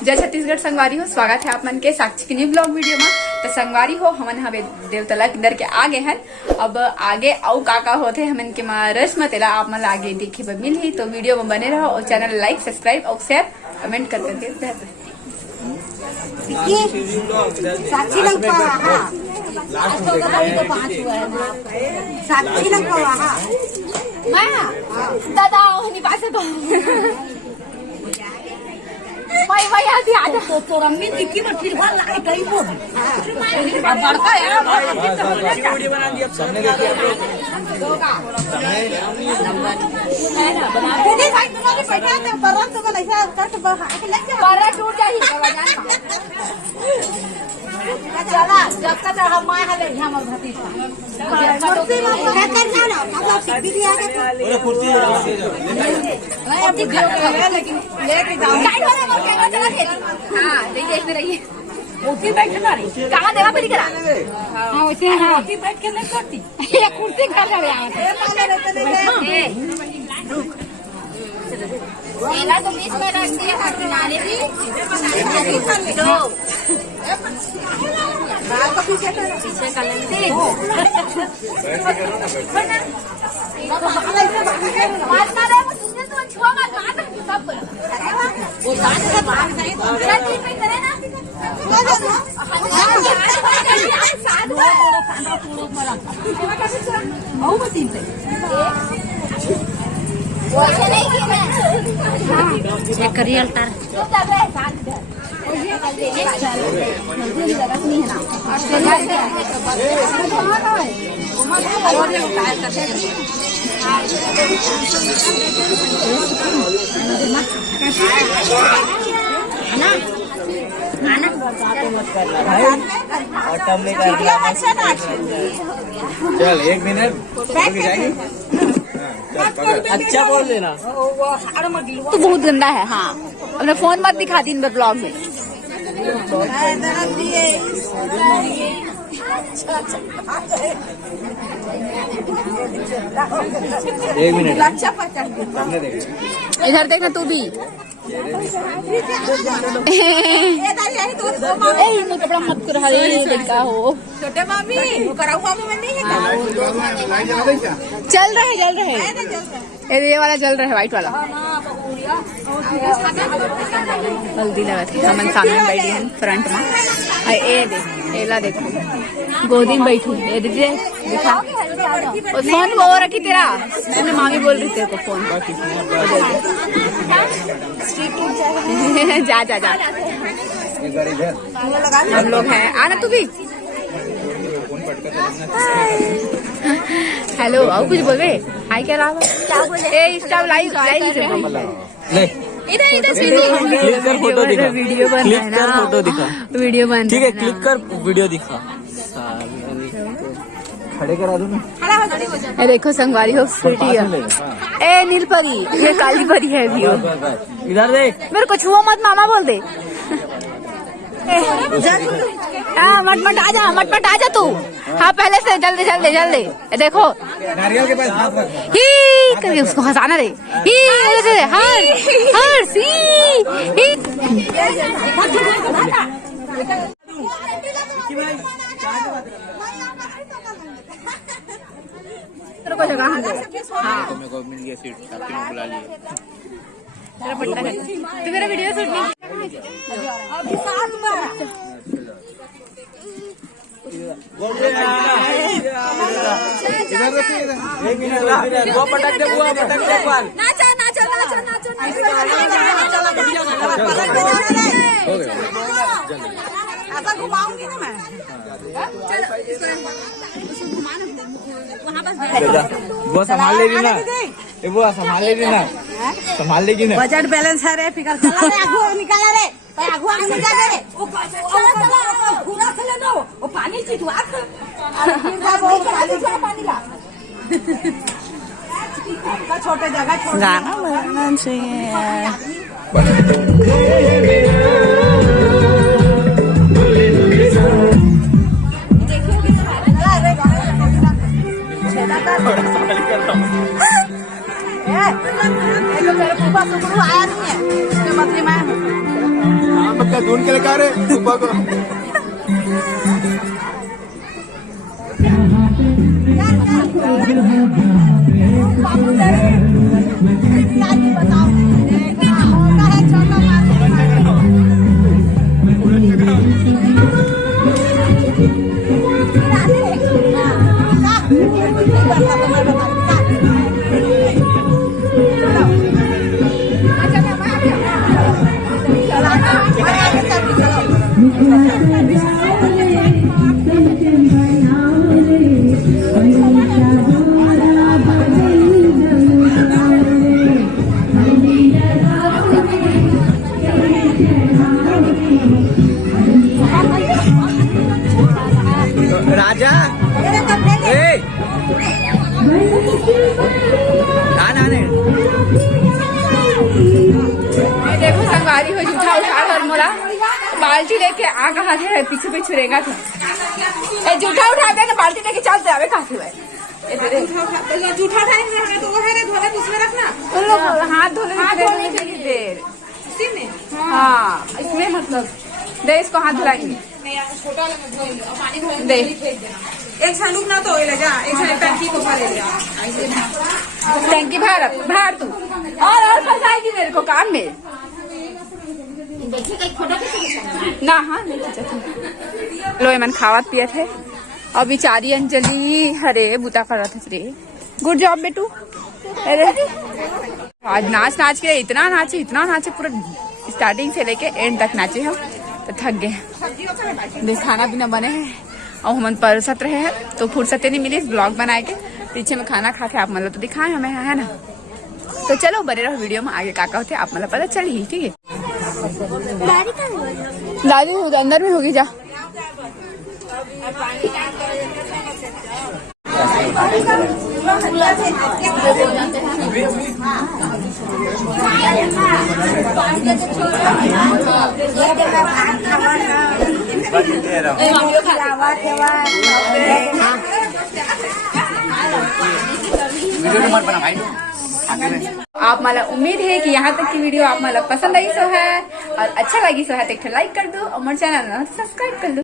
जय छत्तीसगढ़ संगवारी हो, स्वागत है आप मन के साक्षी के न्यू ब्लॉग वीडियो में। तो संगवारी हो हमन हवे देवतला किंदर के आगे हैं। अब आगे औ काका होते हमन के रस्म तेला आप मन आगे देखे बर मिलही। तो वीडियो में बने रहो और चैनल लाइक सब्सक्राइब और शेयर कमेंट कर करके साक्षी लोग साक्षी लोग दादा पास तो मैं आती आ जा तो रंगी दिखी में फिर बार लाए कहीं वो बड़का है वीडियो बना दिया सबने देखी आप लोग दीदी भाई तुम्हारे पैसा तो परम तो ऐसा कट बहा के लग जा पर टूट जाही चला जब तक हम मां है हम भतीजा कुर्सी में क्या कर जाना मतलब दीदी आगे पूरा कुर्सी नहीं अभी लेकिन लेके जाओ साइड वाला मोड़ के चला खेती। हां देखते रहिए कुर्सी बैठना रही कहां देना पड़ी करा। हां वैसे हां कुर्सी बैठ के नहीं करती ये कुर्सी कर रहे हैं मेला तो बीच में रख दिया था किनारे भी दो बाल को पीछे कर पीछे कर लेते मारना रे वो तुझे तो छुआ मत मार सब वो बात से बाहर नहीं तो चल पे करे ना चेक करिए अल्टर चल 1 मिनट जाएगी। अच्छा बोल देना तो बहुत गंदा है। हाँ अपने फोन मत दिखा दिन भर ब्लॉग में। एक मिनट इधर देखना तू भी कपड़ा मत कर लड़का हो। छोटे मामी कराऊ मामी में नहीं है चल रहे ये वाला जल रहा है व्हाइट वाला। हल्दी लगा थे हमन सामने बैठी हैं फ्रंट में। ए देख एला देखो गोदी में बैठू ए दीजिए दिखा और फोन वो रखी तेरा मैंने मामी बोल रही तेरे को फोन जा जा जा हम लोग हैं आना तू भी। हेलो और कुछ बोल रहे हाय क्या रहा क्या बोले ए स्टाफ लाइव ले इधर क्लिक कर फोटो दिखा वीडियो बन क्लिक कर फोटो दिखा वीडियो बन ठीक है क्लिक कर वीडियो दिखा खड़े करा दूं ना। ये देखो संगवारी हो स्वीटी है ए नीलपरी ये काली परी है भी हो। इधर देख मेरे को छुओ मत मामा बोल दे। हाँ मट आ जा तू। हाँ पहले से जल्दी देखो नारियल के पास हाथ रख ही करके उसको हंसाना रे ही हर सी ही तेरे को जगह हाँ तो मेरे को मिल गया सीट आपने बुला लिए तेरा पट्टा है तो मेरा वीडियो शूट नहीं वो पटक दे नाचो ऐसा घुमाऊंगी ना मैं वो संभाल लेगी ना वो संभाल लेगी ना संभाल लेगी ना। बजट बैलेंस है रे फिकर चला रे आगू निकाला रे आगू निकाल रे वो पूरा चले दो वो पानी चितवा पानी ला छोटे जगह गाना बजाना चाहिए। थोड़ा संभाल करता हूँ। मेरे फूफा सुकरू आया नहीं है, उसके बदले मैं हूँ। हाँ पक्का ढूंढ के लेकर आ रहे फूफा को। बताओ राजा ए आने देखो संगवारी हो जूठा उठा कर मोला बाल्टी लेके आ कहा थे पीछे पीछे रहेगा था ए जूठा उठा दे ना बाल्टी लेके चल जावे कहा थे भाई जूठा उठाएंगे तो वो है धोने उसमें रखना। उन लोग हाथ धोने की देर इसी में हाँ इसमें मतलब दे इसको हाथ धुलाएंगे छोटा पानी भर दे एक छानूक ना तो जा एक छान टंकी को भर ले टंकी भार तू और फंसाएगी मेरे को काम में ना हाँ नहीं खींचा लो मन खावत पियत है और बेचारी अंजलि हरे बुता करत है रे गुड जॉब बेटू अरे आज नाच के इतना नाचे पूरा स्टार्टिंग से लेके एंड तक नाचे हम तो थक गए खाना पीना बने हैं और हम परसत रहे हैं तो फुर्सत नहीं मिली ब्लॉग बनाए के पीछे में खाना खा के आप मतलब तो दिखाए हमें है ना। तो चलो बने रहो वीडियो में आगे काका होते आप मतलब पता चल ही ठीक है। दादी अंदर में होगी जा आप मला उम्मीद है कि यहाँ तक की वीडियो आप मला पसंद आई सो है और अच्छा लगी सो है तो एक लाइक कर दो और मेरे चैनल सब्सक्राइब कर दो।